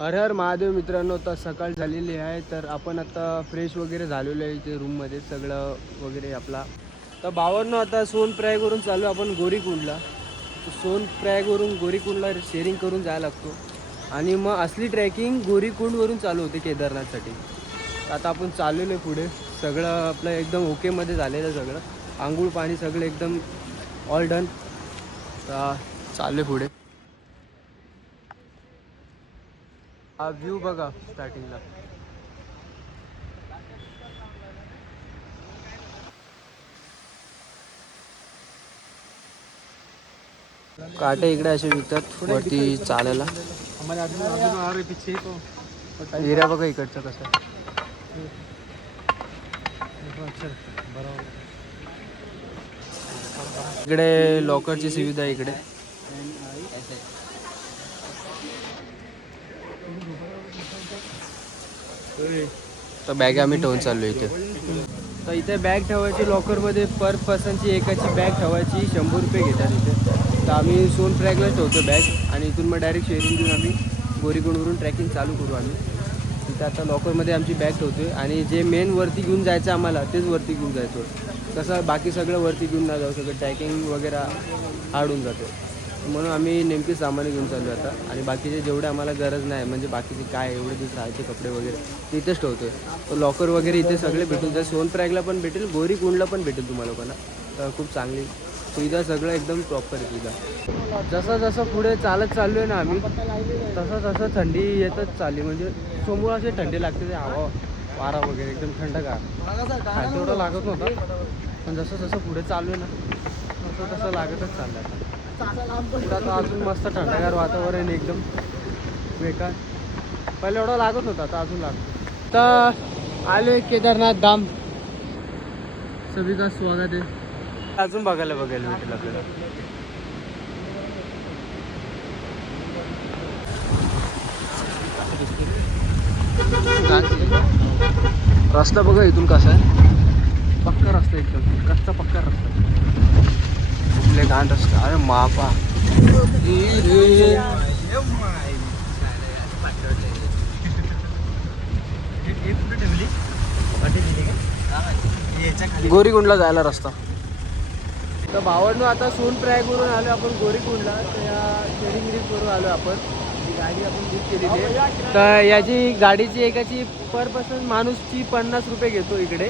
हर हर महादेव मित्रांनो, तर सकाळ झालेली आहे. तर आपण आता फ्रेश वगैरे झालेलो आहे इथे रूममध्ये सगळं वगैरे आपला. तर भावांनो आता सोनप्रयागवरून चालू आपण गोरीकुंडला. तर सोनप्रयागवरून गोरीकुंडला शेअरिंग करून जायला लागतो आणि मग असली ट्रॅकिंग गोरीकुंडवरून चालू होते केदारनाथसाठी. आता आपण चाललेलो आहे पुढे. सगळं आपलं एकदम ओकेमध्ये झालेलं आहे सगळं. आंघोळ पाणी सगळं एकदम ऑल डन. तर चालले पुढे. हा व्ह्यू बघा स्टार्टिंगला. काटे इकडे असे विकतात वरती चालायला. एरिया बघा इकडचं कसं. इकडे लॉकरची सुविधा आहे इकडे. तर बॅग आम्ही ठेवून चाललो इथे. तर इथे बॅग ठेवायची लॉकरमध्ये पर पर्सनची एकाची बॅग ठेवायची 100 रुपये घेतात इथे. तर आम्ही सोनप्रयागला ठेवतो बॅग आणि इथून मग डायरेक्ट शेअरिंग घेऊन आम्ही गोरीकुंडवरून ट्रॅकिंग चालू करू आम्ही. तिथे आता लॉकरमध्ये आमची बॅग ठेवतो आहे आणि जे मेन वरती घेऊन जायचं आम्हाला तेच वरती घेऊन जायचं. कसं बाकी सगळं वरती घेऊन नाही जाऊ सगळं ट्रॅकिंग वगैरे हार्ड होऊन जातो. म्हणून आम्ही नेमकी सामान घेऊन चालू आता आणि बाकीचे जेवढे आम्हाला गरज नाही म्हणजे बाकीचे काय एवढे दिवस राहायचे कपडे वगैरे ते इथेच ठेवतो आहे. तर लॉकर वगैरे इथे सगळे भेटून जाईल. सोनप्रयागला पण भेटेल, गोरीकुंडला पण भेटेल तुम्हाला लोकांना. तर खूप चांगली सुविधा, सगळं एकदम प्रॉपर आहे सुविधा. जसं जसं पुढे चालत चाललो आहे ना आम्ही तसं तसं थंडी येतच चालली. म्हणजे समोर असे थंडी लागते ते हवा वारा वगैरे एकदम थंडगार. खाली तेवढं लागत नव्हता पण जसं जसं पुढे चालू आहे ना तसं तसं लागतच चाललं आता. पुढं आता अजून मस्त थंडगार वातावरण एकदम बेकार. पहिले एवढं लागत होता आता अजून लागतो. तर आलो केदारनाथ धाम. सभी का स्वागत आहे. अजून बघायला भेटेल आपल्याला. रस्ता बघा इथून कसा आहे. पक्का रस्ता एकदम कच्चा पक्का रस्ता. कुठले घाण रस्ता. अरे मापा गोरीकुंडला जायला रस्ता. तर भावांनो आता सोनप्रयागवरून आलो आपण गोरीकुंडला. तर या शेअरिंग आलो आपण. ही गाडी आपण बुक केलेली आहे. तर याची गाडीची एकाची पर पर्सन माणूसची 50 रुपये घेतो इकडे.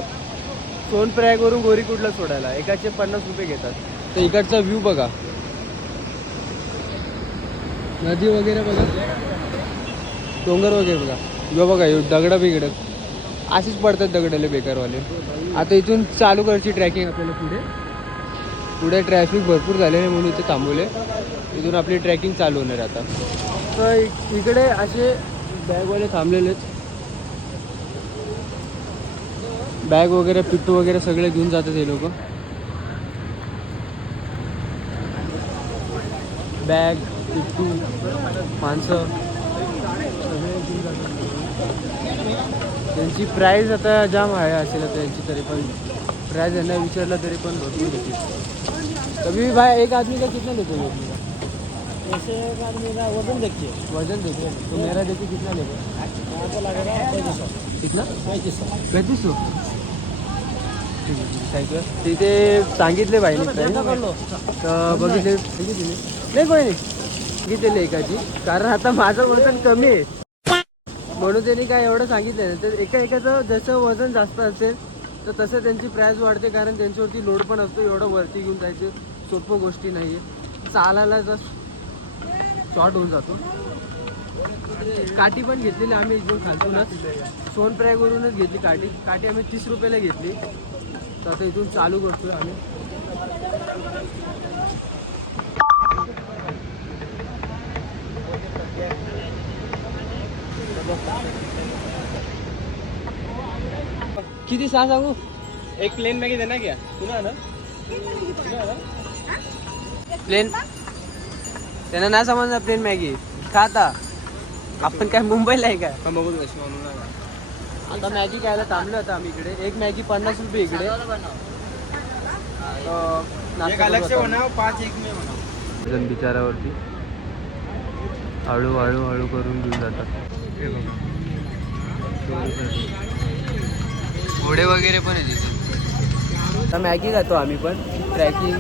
सोनप्रयागवरून गोरीकुंडला सोडायला एकाचे 50 रुपये घेतात. तर इकडचा व्ह्यू बघा, नदी वगैरे बघा, डोंगर वगैरे बघा. यो बघा यो दगड बिगड अशीच पडतात दगडले बेकारवाले. आता इथून चालू करायची ट्रॅकिंग आपल्याला. पुढे ट्रॅफिक भरपूर झालेले म्हणून इथे थांबवले. इथून आपली ट्रॅकिंग चालू होणार आता. तर इकडे असे बॅगवाले थांबलेलेत. बॅग वगैरे पिट्टू वगैरे सगळे घेऊन जातात हे लोक. बॅग पिट्टू माणसं सगळे घेऊन जातात. त्यांची प्राईज आता जाम आहे असेल त्यांची. तरी पण प्राइस यांना विचारलं तरी पण भरपूर देते. कभी भाई एक आदमी का कितना लेते हो? जैसे एक आदमी का वजन देखिए, वजन देते तो मेरा देखिए कितना लेते? यहाँ पे लगेगा 3500. कितना? 3500. 3500. ठीक आहे, थँक्यू. तिथे सांगितले भाईने प्राईस तर बघितले नाही कोणी नाही सांगितलेले एकाची. कारण आता माझं वजन कमी आहे म्हणून त्यांनी काय एवढं सांगितलं. तर एकाचं जसं वजन जास्त असेल तर तसं त्यांची प्राईस वाढते. कारण त्यांच्यावरती लोड पण असतो. एवढं वरती घेऊन जायचं सोपं गोष्टी नाही आहे. चालायला जर शॉर्ट होऊन जातो. काठी पण घेतलेली आम्ही एकदम खालतूनच सोनप्रयागवरूनच घेतली काठी. काठी आम्ही 30 रुपयाला घेतली. तर आता इथून चालू करतोय आम्ही. किती सांगू? एक प्लेन मॅगी देना क्या? तुला ना प्लेन त्यांना नाही समजणार. प्लेन मॅगी खाता आपण काय मुंबईला आहे का? बघू आता मॅगी घ्यायला थांबलो होता आम्ही इकडे. एक मॅगी 50 रुपये इकडे. बिचारावरती हळू हळू हळू करून घेऊन जातात. हे बघा घोडे वगैरे पण आहे तिथे. आता मॅगी खातो आम्ही पण ट्रॅकिंग,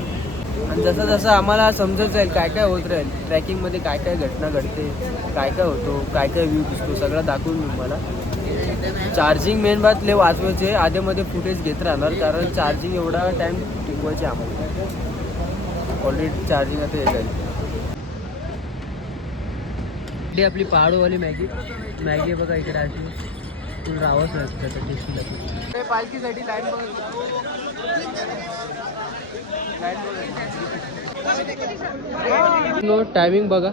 आणि जसं जसं आम्हाला समजत जाईल काय काय होत राहील ट्रॅकिंगमध्ये, काय काय घटना घडते, काय काय होतो, काय काय व्ह्यू दिसतो, सगळं दाखवून मी मला. चार्जिंग मेन बात लय वाचवायचे, आधेमध्ये फुटेज घेत राहणार कारण चार्जिंग एवढा टाईम टिकवायचे आम्हाला. ऑलरेडी चार्जिंग आता हे जाईल. इकडे आपली पहाडोवाली मॅगी बघा इकडे आधी तू राहावंच लागतं त्याच्या टेस्टीला. पालखीसाठी लाईन बघा, टायमिंग बघा.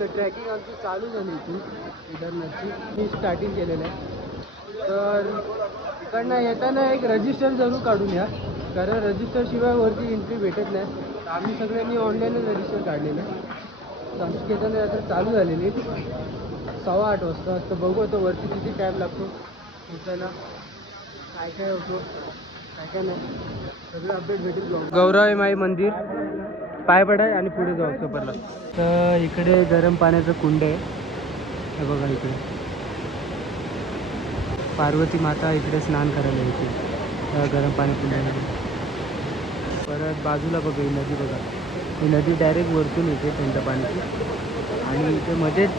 तर ट्रॅकिंग आमची चालू झाली इथून केदारनाथची, मी स्टार्टिंग केलेलं आहे. तर इकडनं येताना एक रजिस्टर जरूर काढून या, कारण रजिस्टरशिवाय वरती एंट्री भेटत नाही. आम्ही सगळ्यांनी ऑनलाईनच रजिस्टर काढलेलं आहे. तर आमची केदारनाथ यात्रा चालू झालेली 8:15 वाजता. तर बघू आता वरती किती टाईम लागतो पोचायला, काय काय होतो काय काय नाही, सगळं अपडेट भेटेल. गौराई माई मंदिर पाय पडाय आणि पुढे जाऊ सफरला. तर इकडे गरम पाण्याचं कुंड आहे, हे बघा इकडे पार्वती माता इकडे स्नान करायला येते गरम पाणी कुंडामध्ये. परत बाजूला बघा ही नदी बघा, ही नदी डायरेक्ट वरतून येते थंड पाण्याची, आणि इथे मध्येच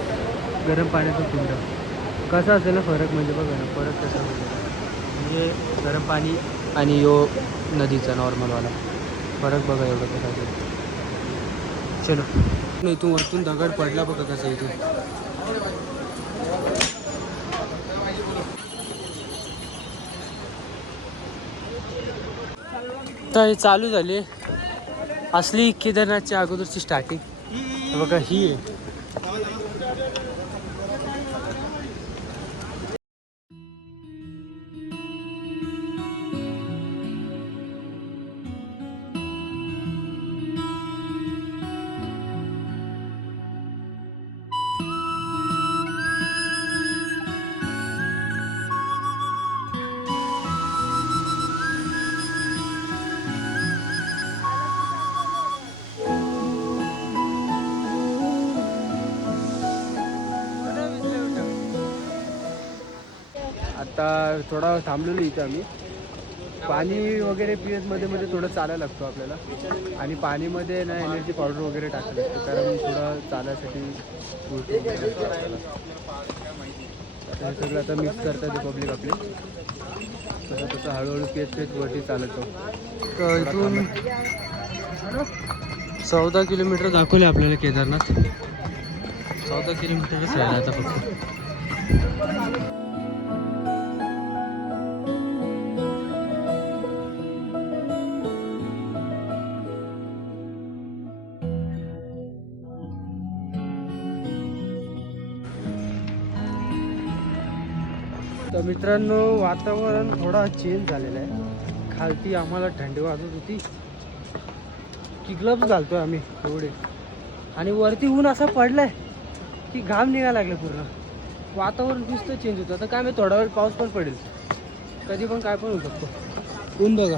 गरम पाण्याचं कुंड. कसं असेल ना फरक, म्हणजे बघा ना फरक कसा म्हणजे गरम पाणी आणि यो नदीचा नॉर्मलवाला फरक बघा एवढं कसं असेल. चलो इथून वरतून दगड पडला बघा कसं इथून. तर हे चालू झाली असली केदारनाथच्या अगोदरची स्टार्टिंग बघा ही आहे. आता थोडा थांबलेलो इथं आम्ही, पाणी वगैरे पित मध्ये मध्ये थोडं चालायला लागतो आपल्याला, आणि पाणीमध्ये ना एनर्जी पावडर वगैरे टाकलं लागतं कारण थोडं चालायसाठी हे सगळं आता मिक्स करतात ते पब्लिक आपली. तसं तसं हळूहळू पेत वरती चालतो. तर इथून 14 किलोमीटर दाखवले आपल्याला केदारनाथ. 14 किलोमीटरच राहिला आता फक्त. तर मित्रांनो वातावरण थोडा चेंज झालेला आहे. खालती आम्हाला थंडी वाजत होती की ग्लव्स घालतोय आम्ही एवढे, आणि वरती ऊन असा पडलाय की घाम निघायला लागले पूर्ण. वातावरण नुसतं चेंज होतं. आता काय मी थोडा वेळ पाऊस पण पडेल, कधी पण काय पण होऊ शकतो. ऊन बघा.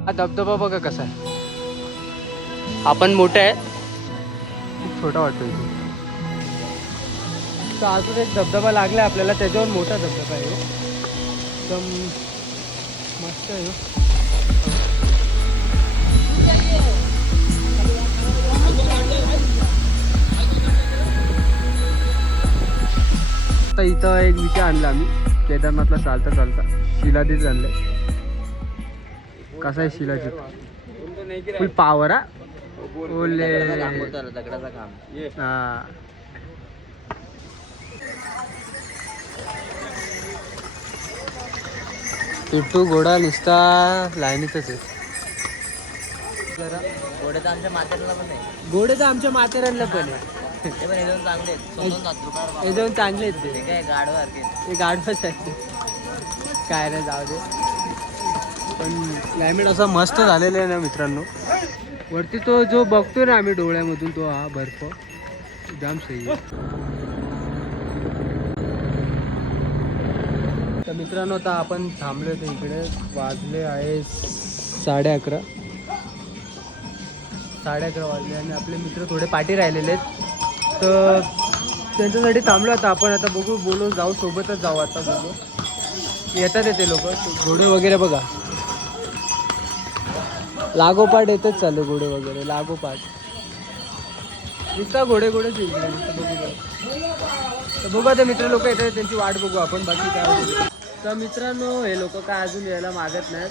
हा धबधबा बघा कसा आहे. आपण मोठा आहे, खूप छोटा वाटतो इथे. तर अजून एक धबधबा लागला आपल्याला, त्याच्यावर मोठा धबधबा आहे, एकदम मस्त आहे. तर इथं एक विषय आणला आम्ही केदारनाथला चालता चालता, शिलाजीत आणलंय. कसा आहे शिलाजीत, फुल पावर हा बोलले दगडाचा काम. हा पिट्टू घोडा नुसता लाईनीतच आहे. घोडे तर आमच्या माथेरानला पण आहे. घोडे तर आमच्या माथेरानला पण आहे. ते पण एकदम चांगले आहेत. एकदम चांगले आहेत ते. काय गाडवार ते गाडवच आहे. काय नाही जाऊ दे. पण क्लायमेट असा मस्त झालेला आहे ना मित्रांनो. वरती तो जो बघतोय ना आम्ही डोळ्यामधून, तो हा बर्फ जाम सही आहे. मित्रांनो आता आपण थांबलो होतो इकडे, वाजले आहे 11:30 वाजले आणि आपले मित्र थोडे पाठी राहिलेले आहेत तर त्यांच्यासाठी थांबलो आता आपण. आता बघू बोलून जाऊ, सोबतच जाऊ आता बघू. येतात ते लोक. घोडे वगैरे बघा लागोपाठ येतच चालू, घोडे वगैरे लागोपाठ दिसता घोडे तर बघू आता मित्र लोक येतात त्यांची वाट बघू आपण. बाकी काय होतं तर मित्रांनो हे लोक काय अजून यायला मागत नाहीत.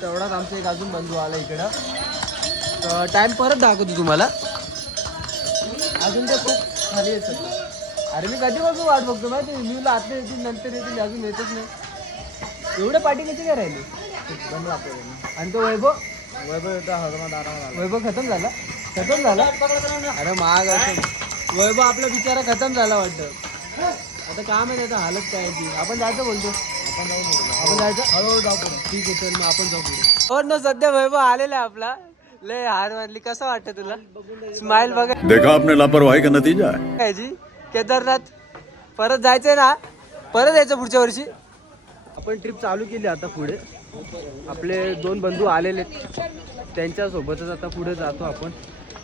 तेवढाच आमचा एक अजून बंधू आला इकडं. तर टाईम परत दाखवतो तुम्हाला. अजून ते खूप खाली येतात. अरे मी कधीपासून वाट बघतो माहिती मी आतले येतील नंतर येतील अजून येतच नाही. एवढे पाठी कशी काय राहिली. आणि तो वैभव खतम झाला. अरे महाग असं वैभव आपला बिचारा खतम झाला वाटतं. आता काम आहे त्याचा हालत काय ती. आपण जायचं बोलतो. आपण जायचं हळूहळू जाऊ पुढे. ठीक आहे चल मग आपण जाऊ पुढे. हो ना सध्या वैभव आलेला आहे आपला. लय हार मारली. कसं वाटतं तुला. स्माइल बघा. देखा आपने लापरवाही का नतीजा है. काय जी केदारनाथ परत जायचंय ना. परत यायचं पुढच्या वर्षी. आपण ट्रिप चालू केली आता पुढे. आपले 2 बंधू आलेले त्यांच्यासोबतच आता पुढे जातो आपण.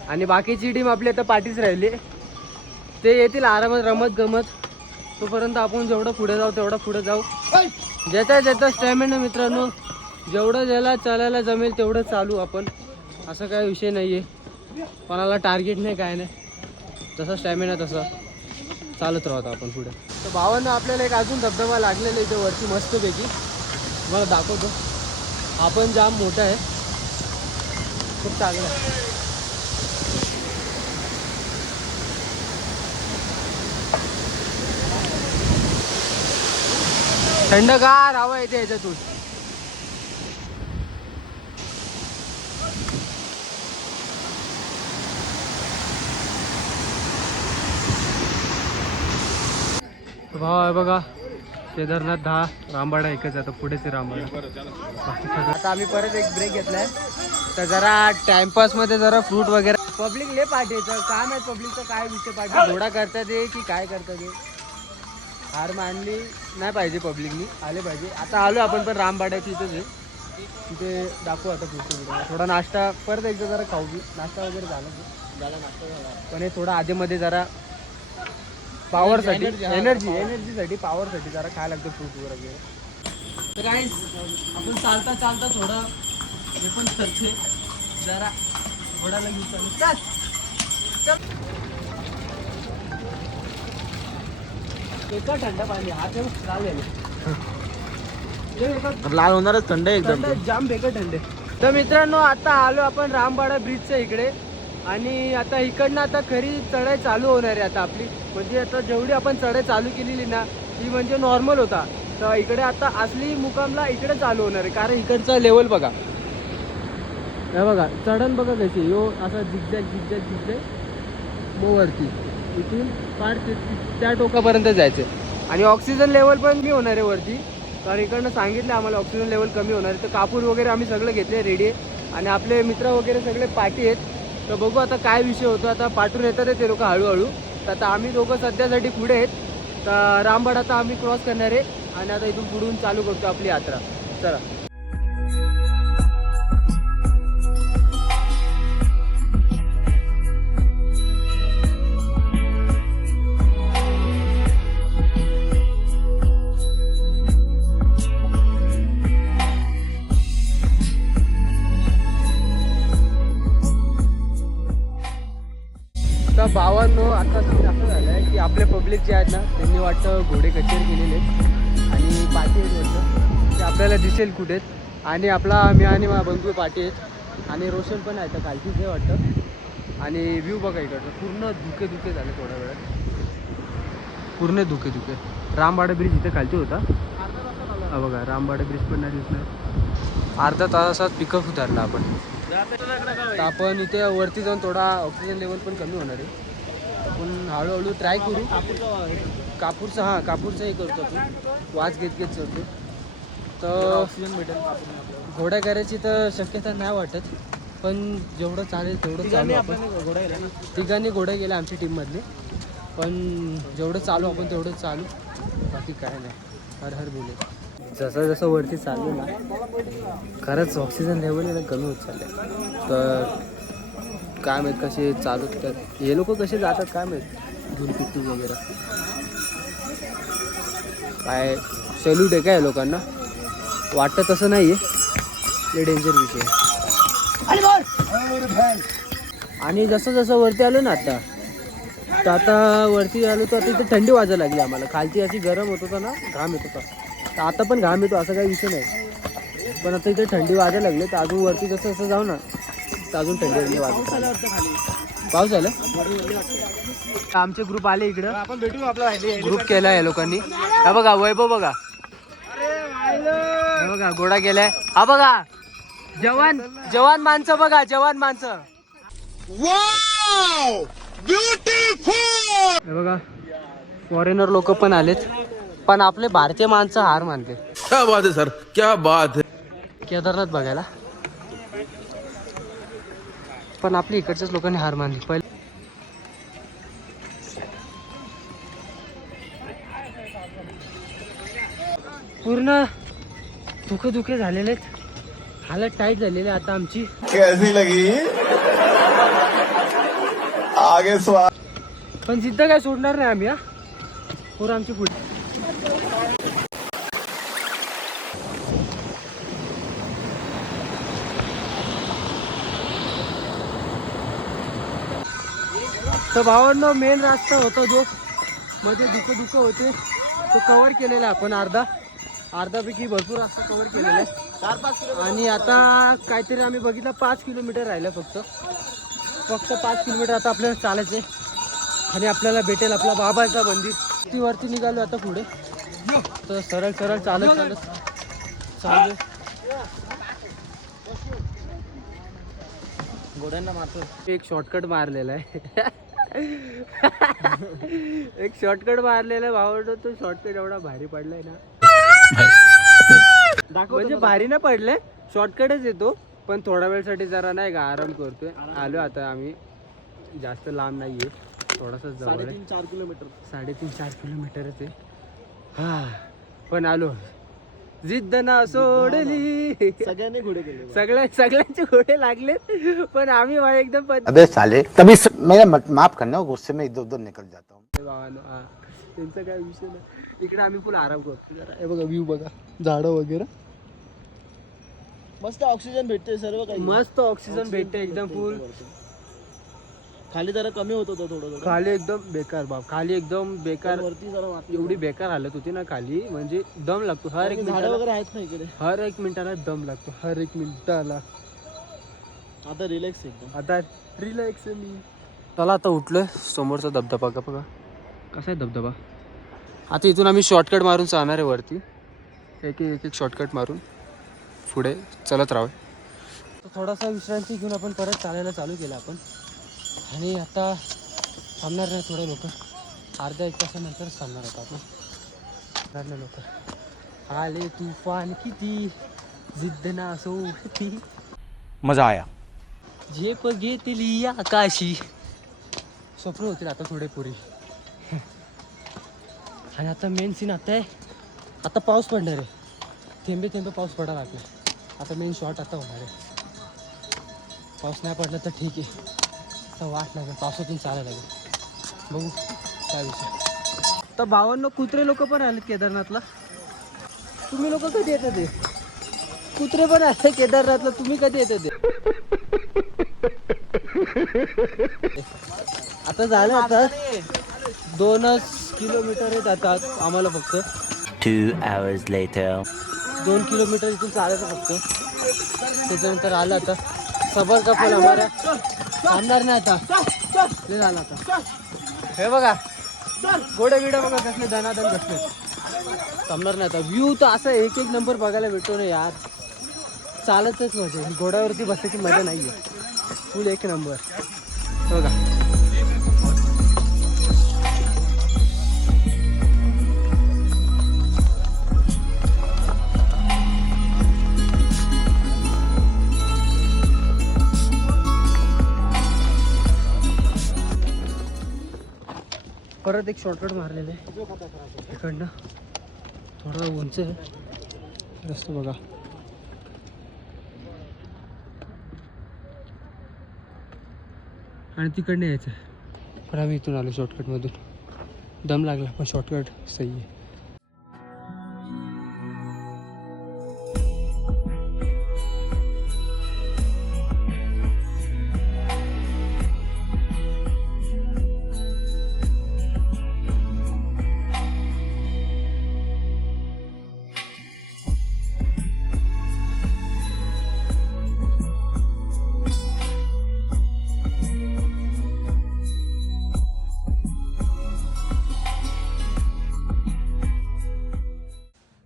आणि बाकीची टीम आपली आता पाठीच राहिली. ते येतील आरामात रमत गमत. तोपर्यंत आपण जेवढं पुढे जाऊ तेवढं पुढे जाऊ. ज्याचा स्टॅमिना मित्रांनो जेवढं ज्याला चालायला जमेल तेवढं चालू आपण. असं काही विषय नाही आहे. कोणाला टार्गेट नाही काय नाही. जसा स्टॅमिना तसा चालत राहतो आपण पुढे. तर भावांना आपल्याला एक अजून धबधबा लागलेला इथे वरती मस्तपैकी. मला दाखवतो. हा पण जाम मोठा आहे. खूप चांगला आहे. थंडगार हवा येते याच्यातून. भाव आहे बघा केदारनाथ 10 रामबाडा एकच. आता पुढेच रामबाडा. आता आम्ही परत एक ब्रेक घेतलाय. तर जरा टाइमपासमध्ये जरा फ्रूट वगैरे. पब्लिक लय पाठीचं काय माहित पब्लिकचं काय विषय. पाठी घोडा करतात ते की काय करतात ते. हार मानली नाही पाहिजे पब्लिकनी. आले पाहिजे. आता आलो आपण पण रामबाड्याची इथंच आहे. तिथे दाखवू आता पुढचं व्हिडिओ. थोडा नाश्ता परत एकदा जरा खाऊ की. नाश्ता वगैरे झाला नाश्ता झाला. पण हे थोडं आधीमध्ये जरा पॉवरसाठी एनर्जीसाठी पॉवरसाठी जरा खायला लागतं फ्रूट वगैरे. तर गाईस आपण चालता थोडं हे पण करते जरा घोडाला घेऊन चालू. एका थंड पाणी हात लाल होणारच. थंड एकदम जाम बेकार थंड. तर मित्रांनो आता आलो आपण रामबाडा ब्रिजच्या इकडे. आणि आता इकडनं आता खरी चढाई चालू होणार आहे आता आपली. म्हणजे आता जेवढी आपण चढाई चालू केलेली ना ती म्हणजे नॉर्मल होता. तर इकडे आता असली मुकामला इकडे चालू होणार आहे. कारण इकडचा लेवल बघा. हे बघा चढण बघा कशी. यो असा झिकझॅक मग वरती इथून पार त्या टोकापर्यंत जायचं. आणि ऑक्सिजन लेवल पण कमी होणार आहे वरती. तर इकडनं सांगितलं आम्हाला ऑक्सिजन लेवल कमी होणार आहे. तर कापूर वगैरे आम्ही सगळं घेतले रेडी आहे. आणि आपले मित्र वगैरे सगळे पाठी आहेत. तर बघू आता काय विषय होतो. आता पाठून येतात ते लोक हळूहळू. तर आता आम्ही दोघं सध्यासाठी पुढे आहेत. तर रामबाड आता आम्ही क्रॉस करणार आहे. आणि आता इथून पुढून चालू करतो आपली यात्रा. चला. तर भावांनो आता सीन असं झालं आहे की आपले पब्लिक जे आहेत ना त्यांनी वाटतं घोडे कचेरी केलेले आहेत. आणि पाठी आहेत ते आपल्याला दिसेल कुठेच. आणि आपला मी आणि माझा बंधू पाठी आहेत. आणि रोशन पण आहे तर खालचीच हे वाटतं. आणि व्ह्यू बघा इकडचं पूर्ण धुके झाले थोड्या वेळात. पूर्ण धुके. रामबाडा ब्रिज इथे खालती होता. हा बघा रामबाडा ब्रिज पण नाही दिसणार. अर्धा तासात पिकअप उतरला आपण. तर आपण इथे वरती जाऊन थोडा ऑक्सिजन लेवल पण कमी होणार आहे. आपण हळूहळू ट्राय करू. कापूरचं हे करतो आपण. वाज घेत चढतो. तर ऑक्सिजन भेटेल. घोडा करायची तर शक्यता नाही वाटत. पण जेवढं चालेल तेवढं चालू आपण. तिघांनी घोडे गेले आमच्या टीममधले. पण जेवढं चालू आपण तेवढं चालू. बाकी काय नाही. हर बोले. जसं जसं वरती चाललो ना खरंच ऑक्सिजन लेवल आहे ना कमी होत चालले. तर काय माहीत कसे चालू होतात हे लोक, कसे जातात काय माहीत, धुलपिट्टू वगैरे. काय सल्यूट आहे काय लोकांना, वाटतं तसं नाही आहे. हे डेंजर विषय. आणि जसं जसं वरती आलो ना तर आता वरती आलो तर तिथे थंडी वाजायला लागली आम्हाला. खालती अशी गरम होत होता ना, घाम येत होता. तर आता पण घाम येतो, असा काही विषय नाही. पण आता इथे थंडी वाजायला लागली. तर अजून वरती जसं जसं जाऊ ना तर अजून थंडी वाजत. पाऊस झाला. आमचे ग्रुप आले इकडं, आपण भेटू. आपला ग्रुप केला आहे लोकांनी. हा बघा वैभव, बघा हे बघा घोडा गेलाय. हा बघा जवान जवान माणसं, बघा जवान माणसं. हे बघा फॉरेनर लोक पण आलेत, पण आपले भारतीय माणसं हार मानले. क्या बात है सर, क्या बात है. केदारनाथ बघायला, पण आपल्या इकडच्याच लोकांनी हार मानली. पहिले पूर्ण धुके झालेले आहेत, हालत टाईट झालेली आहे आता आमची. कैसी लगी आगे स्वाद. पण जिद्द काय सोडणार नाही आम्ही. हा पूर्ण आमची पुढे. तर भावांनो मेन रस्ता होता जो मध्ये दुःख होते तो कव्हर केलेला आपण. अर्धापैकी भरपूर रस्ता कव्हर केलेला आहे. 4-5 किलोमीटर. आणि आता काहीतरी आम्ही बघितलं 5 किलोमीटर राहिलं फक्त 5 किलोमीटर आता आपल्याला चालायचं आहे. आणि आपल्याला भेटेल आपला बाबाचा मंदिर. ती वरती निघालो आता पुढे. तर सरळ चालत चालू. घोड्यांना मारतो. एक शॉर्टकट मारलेला आहे. एक शॉर्टकट मारलेला भावडतो. तो शॉर्टकट एवढा भारी पडलाय ना, म्हणजे भारी ना पडले, शॉर्टकटच येतो. पण थोड्या वेळसाठी जरा नाही का आराम करतोय. आलो आता आम्ही, जास्त लांब नाहीये, थोडासा जवळ आहे. 3-4 किलोमीटर. 3.5-4 किलोमीटरच आहे. हा पण आलो. जिद्द ना सोडली. सगळ्यांनी घोडे केले. सगळ्यांचे घोडे लागले, पण आम्ही एकदम अबे साले तभी मेरा माफ करना, गुस्से में इधर उधर निकल जाता हूँ. त्यांचा काय विषय नाही. इकडे आम्ही फुल आराम करतो जरा. हे बघा व्ह्यू बघा, झाडं वगैरे, मस्त ऑक्सिजन भेटते सर्व काही. मस्त ऑक्सिजन भेटते एकदम फुल. खाली जरा कमी होत होतं थोडं. खाली एकदम बेकार बाप, खाली एकदम बेकार. वरती जरा वाटलं. एवढी बेकार हालत होती ना खाली, म्हणजे दम लागतो हर एक झाडं मिनिटाला. वगैरे आहेत ना इकडे. हर एक मिनिटाला दम लागतो, हर एक मिनिटाला. आता रिलॅक्स एकदम. आता रिलॅक्स मी. चला आता उठलोय. समोरचा धबधबा का बघा कसा आहे धबधबा. आता इथून आम्ही शॉर्टकट मारून चालणार आहे वरती. एक शॉर्टकट मारून पुढे चलत राहावं. तर थोडासा विश्रांती घेऊन आपण परत चालायला चालू केलं आपण. आणि आता थांबणार नाही थोडे लोक, अर्धा 1 तासानंतर थांबणार आता आपण. लोक आले तुफान किती, जिद्द ना सोडती, मजा आया. झेप घेतली आकाशी. स्वप्न होतील आता थोडे पुरी. आणि आता मेन सीन आता आहे, आता पाऊस पडणार आहे. थेंबे पाऊस पडायला लागला. आता मेन शॉट आता होणार आहे. पाऊस नाही पडला तर ठीक आहे, आता वाट लागेल, पावसातून चालायला लागेल. बघू काय विषय. तर 52 कुत्रे लोक पण आलेत केदारनाथला. तुम्ही लोक कधी येतात ते? कुत्रे पण आले केदारनाथला, तुम्ही कधी येतात ते? आता झालं, आता 2 किलोमीटर येत आता आम्हाला फक्त. 2 hours later. 2 किलोमीटर इथून चालायचं फक्त. त्याच्यानंतर आलं आता सबर का फुल आम्हाला थांबणार नाही आता. ते झालं आता. हे बघा घोडे बिडे बघा कसले दनादन बसले, थांबणार नाही आता. व्ह्यू तर असं एक नंबर बघायला भेटतो ना यार. चालतच मजा, घोड्यावरती बसायची मजा नाही आहे. फुल 1 नंबर बघा. परत एक शॉर्टकट मारलेलं आहे इकडनं. थोडं उंच आहे रस्ता बघा. आणि तिकडनं यायचं आहे. पण आम्ही इथून आलो शॉर्टकटमधून. दम लागला पण शॉर्टकट सही आहे.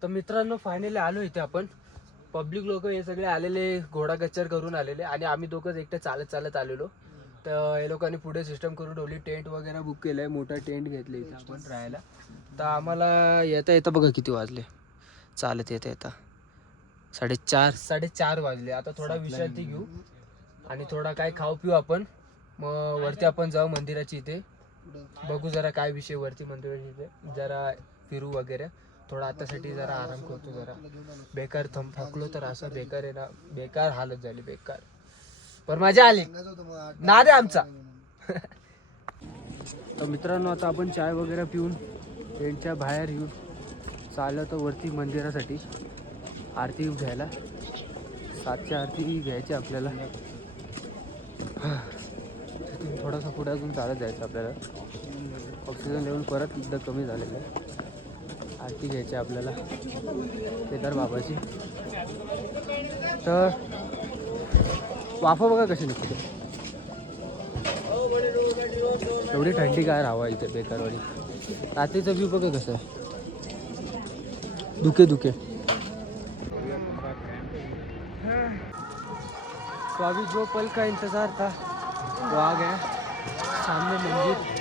तर मित्रांनो फायनली आलो इथे आपण. पब्लिक लोक हे सगळे आलेले घोडा गच्चर करून आलेले आणि आम्ही दोघंच एकटे चालत चालत आलेलो. तर हे लोकांनी पुढे सिस्टम करून ठेवली. टेंट वगैरे बुक केलं आहे. मोठा टेंट घेतले इथे आपण राहायला. तर आम्हाला येता येता बघा किती वाजले. चालत येता येता 4:30 वाजले. आता थोडा विश्रांती घेऊ आणि थोडा काय खाऊ पिऊ आपण. मग वरती आपण जाऊ मंदिराची इथे. बघू जरा काय विषय वरती मंदिराची इथे. जरा फिरू वगैरे. थोडा आतासाठी जरा आराम करतो. जरा बेकार थकलो तर असं बेकार आहे ना. बेकार हालत झाली बेकार. पण मजा आली ना दे आमचा. तर मित्रांनो आता आपण चाय वगैरे पिऊन टेंटच्या बाहेर येऊन चाललं तर वरती मंदिरासाठी आरती घ्यायला. 7ची आरती घ्यायची आपल्याला. तिथून थोडासा पुढे अजून चालत जायचं आपल्याला. ऑक्सिजन लेवल परत एकदा कमी झालेलं आहे. आरती घ्यायची आपल्याला केदार बाबाची. तर वाफा बघा कशी निघते. एवढी थंडी काय राहावा इथे बेकारवाडी. रात्रीचा व्ह्यू बघा कसं आहे. धुके धुके. तो अभी जो पल का इंतजार था वो आ गया. सामने मंदिर.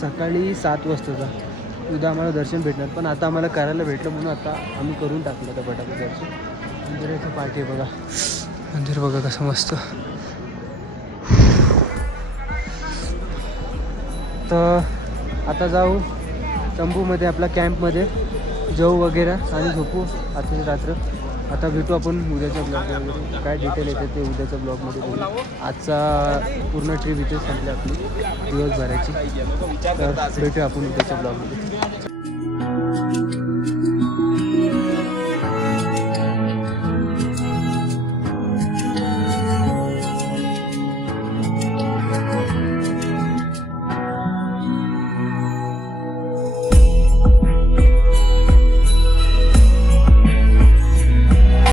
सकाळी 7 वाजताचा. उद्या आम्हाला दर्शन भेटणार पण आता आम्हाला करायला भेटलं म्हणून आता आम्ही करून टाकलं आता पटापट दर्शन. मंदिराचं पाठी बघा. मंदिर बघा कसं मस्त. तर आता जाऊ तंबूमध्ये आपल्या कॅम्पमध्ये जाऊ वगैरे आणि झोपू आजची रात्र. आता भेटू आपण उद्याच्या ब्लॉगमध्ये. काय डिटेल येते ते उद्याच्या ब्लॉगमध्ये बोलू. आजचा पूर्ण ट्रिप इथे संपली आपली दिवसभराची. तर भेटू आपण उद्याच्या ब्लॉगमध्ये.